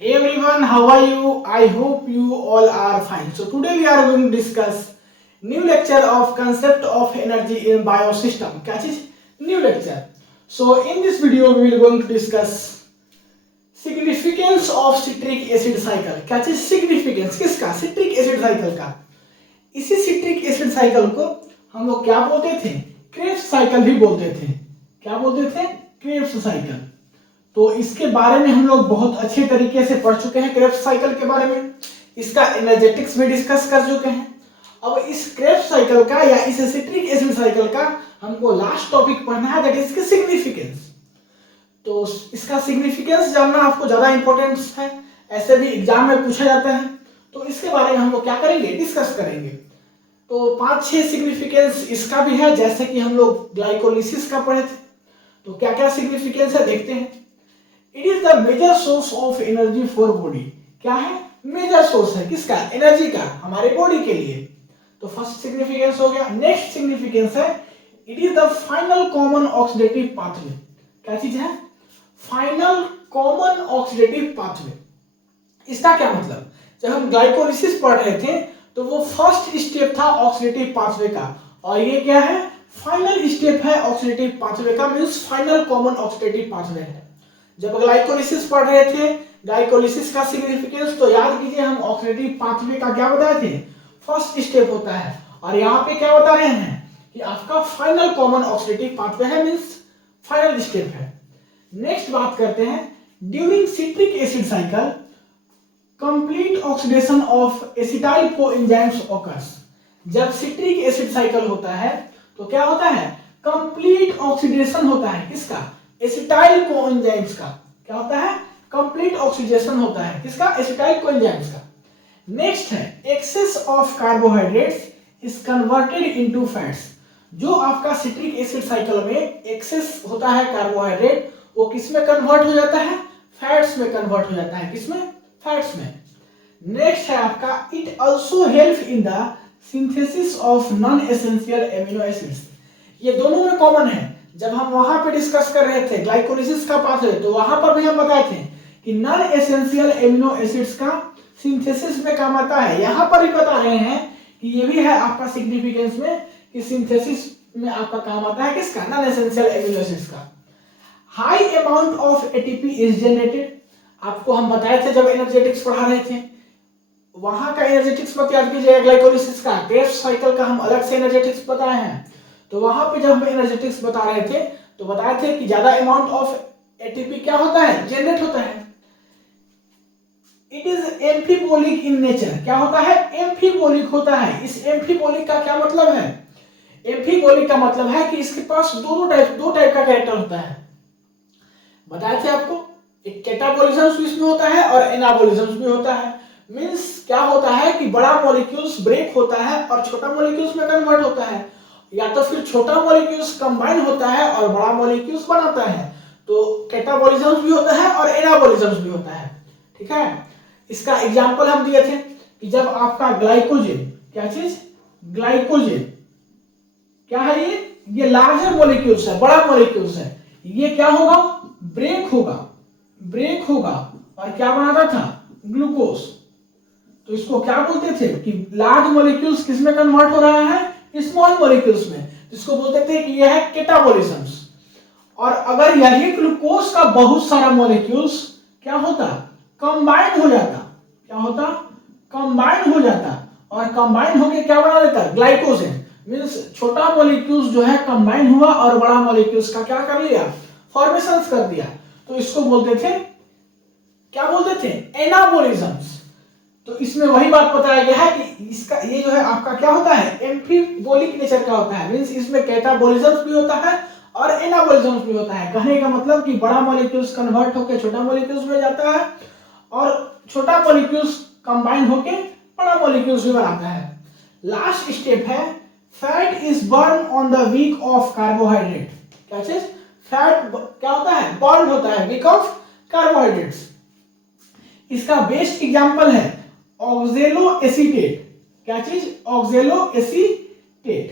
Hey everyone, how are you? I hope you all are fine. So today we are going to discuss new lecture of concept of energy in biosystem. क्या चीज? New lecture. So in this video we will going to discuss significance of citric acid cycle. क्या चीज? Significance किसका? Citric acid cycle का. इसी citric acid cycle को हम लोग क्या बोलते थे? Krebs cycle भी बोलते थे. क्या बोलते थे? Krebs cycle. तो इसके बारे में हम लोग बहुत अच्छे तरीके से पढ़ चुके हैं क्रेब्स साइकिल के बारे में, इसका एनर्जेटिक्स भी डिस्कस कर चुके हैं। अब इस क्रेब्स साइकिल का या इस सिट्रिक एसिड साइकिल का हमको लास्ट टॉपिक पढ़ना है, दैट इज इसकी सिग्निफिकेंस। तो इसका सिग्निफिकेंस जानना आपको ज्यादा इंपॉर्टेंस है, ऐसे भी एग्जाम में पूछा जाता है। तो इसके बारे में हम लोग क्या करेंगे, डिस्कस करेंगे। तो 5-6 सिग्निफिकेंस इसका भी है, जैसे कि हम लोग ग्लाइकोलिसिस का पढ़े थे। तो क्या क्या सिग्निफिकेंस है देखते हैं। It is the major source of energy for body. क्या है? मेजर सोर्स है किसका? एनर्जी का, हमारे बॉडी के लिए। तो फर्स्ट सिग्निफिकेंस हो गया। नेक्स्ट सिग्निफिकेंस है it is the final common oxidative pathway. क्या चीज है? Final common oxidative pathway. इसका क्या मतलब? जब हम ग्लाइकोलिसिस पढ़ रहे थे तो वो फर्स्ट स्टेप था ऑक्सीडेटिव पाथवे का, और ये क्या है? फाइनल स्टेप है ऑक्सीडेटिव पाथवे का, means final common oxidative pathway है। जब ग्लाइकोलिसिस पढ़ रहे थे, ग्लाइकोलिसिस का सिग्निफिकेंस, तो याद कीजिए हम ऑक्सीडेटिव पाथवे का क्या बताए थे? फर्स्ट स्टेप होता है। और यहाँ पे क्या बता रहे हैं कि आपका फाइनल कॉमन ऑक्सीडेटिव पाथवे है, मींस फाइनल स्टेप है। नेक्स्ट बात करते हैं, during citric acid cycle complete oxidation of acetyl coenzymes occurs. जब सिट्रिक एसिड साइकिल होता है तो क्या होता है? कंप्लीट ऑक्सीडेशन होता है किसका? एसिटाइल कोएंजाइम्स का। क्या होता है? कंप्लीट ऑक्सीडेशन होता है किसका? एसिटाइल कोएंजाइम्स का। नेक्स्ट है excess of carbohydrates is converted into fats. जो आपका सिट्रिक एसिड साइकिल में एक्सेस होता है कार्बोहाइड्रेट, वो किसमें कन्वर्ट हो जाता है? फैट्स में कन्वर्ट हो जाता है। किसमें? फैट्स में। नेक्स्ट है आपका it also help in the synthesis of non essential amino acids. ये दोनों में कॉमन है। जब हम वहां पे डिस्कस कर रहे थे ग्लाइकोलिसिस का पाथवे, तो वहां पर भी हम बताए थे कि नॉन एसेंशियल एमिनो एसिड्स का सिंथेसिस में काम आता है। यहां पर भी बता रहे हैं कि ये भी है आपका सिग्निफिकेंस में कि सिंथेसिस में आपका काम आता है किसका? नॉन एसेंशियल एमिनो एसिड्स का। High amount of ATP is generated. आपको हम बताए थे जब एनर्जेटिक्स पढ़ा रहे थे, वहां का एनर्जेटिक्स मत याद कीजिएगा, ग्लाइकोलिसिस का, क्रेब्स साइकिल का हम अलग से एनर्जेटिक्स बताए हैं। तो वहां पे जब हम एनर्जेटिक्स बता रहे थे तो बताए थे कि ज्यादा अमाउंट ऑफ एटीपी क्या होता है? जनरेट होता है। It is एम्फीबोलिक in nature. क्या होता है? एम्फीबोलिक होता है। इस एम्फीबोलिक का क्या मतलब है? एम्फीबोलिक का मतलब है कि इसके पास दो टाइप का कैरेक्टर होता है। बताए थे आपको, एक कैटाबोलिज्म भी इसमें होता है और एनाबोलिज्म भी होता है। मींस क्या होता है कि बड़ा मॉलिक्यूल्स ब्रेक होता है और छोटा मॉलिक्यूल्स में कन्वर्ट होता है, या तो फिर छोटा मॉलिक्यूल्स कंबाइन होता है और बड़ा मॉलिक्यूल्स बनाता है। तो कैटाबोलिज्म भी होता है और एनाबोलिज्म भी होता है। ठीक है, इसका एग्जांपल हम दिए थे कि जब आपका ग्लाइकोजन, क्या चीज? ग्लाइकोजन क्या है? ये लार्जर मॉलिक्यूल्स है, बड़ा मॉलिक्यूल्स है। ये क्या होगा? ब्रेक होगा और क्या बनाता था? ग्लूकोज। तो इसको क्या बोलते थे कि लार्ज मॉलिक्यूल्स किसमें कन्वर्ट हो रहा है? स्मॉल मॉलिक्यूल्स में। इसको बोलते थे कि यह है कैटाबोलिज्म। और अगर यही ग्लूकोज का बहुत सारा मॉलिक्यूल्स क्या होता? कंबाइन हो जाता। क्या होता? कंबाइन हो जाता। और कंबाइन होके क्या बना देता? ग्लाइकोजन। मींस छोटा मॉलिक्यूल्स जो है कंबाइन हुआ और बड़ा मॉलिक्यूल्स का क्या कर लिया? फॉर्मेशंस कर दिया। तो इसको बोलते थे, क्या बोलते थे? एनाबोलिज्म्स। तो इसमें वही बात बताया गया है कि इसका ये जो है आपका क्या होता है? एम्फीबोलिक नेचर का होता है। मींस इसमें कैटाबोलिज्म भी होता है और एनाबोलिज्म भी होता है। कहने का मतलब कि बड़ा मॉलिक्यूल्स कन्वर्ट होकर छोटा मॉलिक्यूल्स में जाता है और छोटा मॉलिक्यूल्स कंबाइन होकर बड़ा मॉलिक्यूल्स भी बनाता है। लास्ट स्टेप है fat is burn on the wick of carbohydrate. क्या चीज? फैट क्या होता है? बर्न होता है वीक ऑफ कार्बोहाइड्रेट्स। इसका बेस्ट एग्जांपल है ऑक्जेलो एसीटेट। क्या चीज? Oxaloacetate.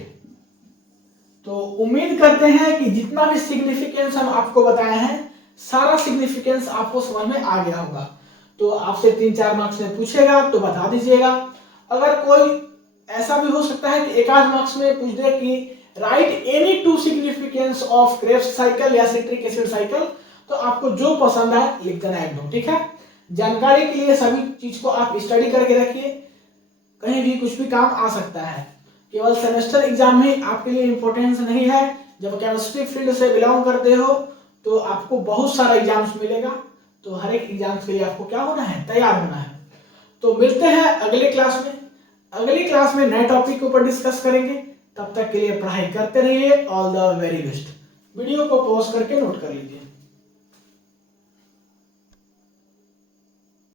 तो उम्मीद करते हैं कि जितना भी सिग्निफिकेंस हम आपको बताए हैं, सारा सिग्निफिकेंस आपको समझ में आ गया होगा। तो आपसे 3-4 मार्क्स में पूछेगा तो बता दीजिएगा। अगर कोई ऐसा भी हो सकता है कि एक आध मार्क्स में पूछ दे कि right any two significance of Krebs cycle या सिट्रिक एसिड साइकिल, तो आपको जो पसंद है लिख देना एकदम, ठीक है। जानकारी के लिए सभी चीज को आप स्टडी करके रखिए, कहीं भी कुछ भी काम आ सकता है। केवल सेमेस्टर एग्जाम ही आपके लिए इंपॉर्टेंस नहीं है, जब केमिस्ट्री फील्ड से बिलोंग करते हो तो आपको बहुत सारा एग्जाम्स मिलेगा, तो हर एक एग्जाम के लिए आपको क्या होना है, तैयार होना है। तो मिलते हैं अगले क्लास में, अगली क्लास में नए टॉपिक के ऊपर डिस्कस करेंगे। तब तक के लिए पढ़ाई करते रहिए। All the very best. Video को पॉज करके नोट कर लीजिए।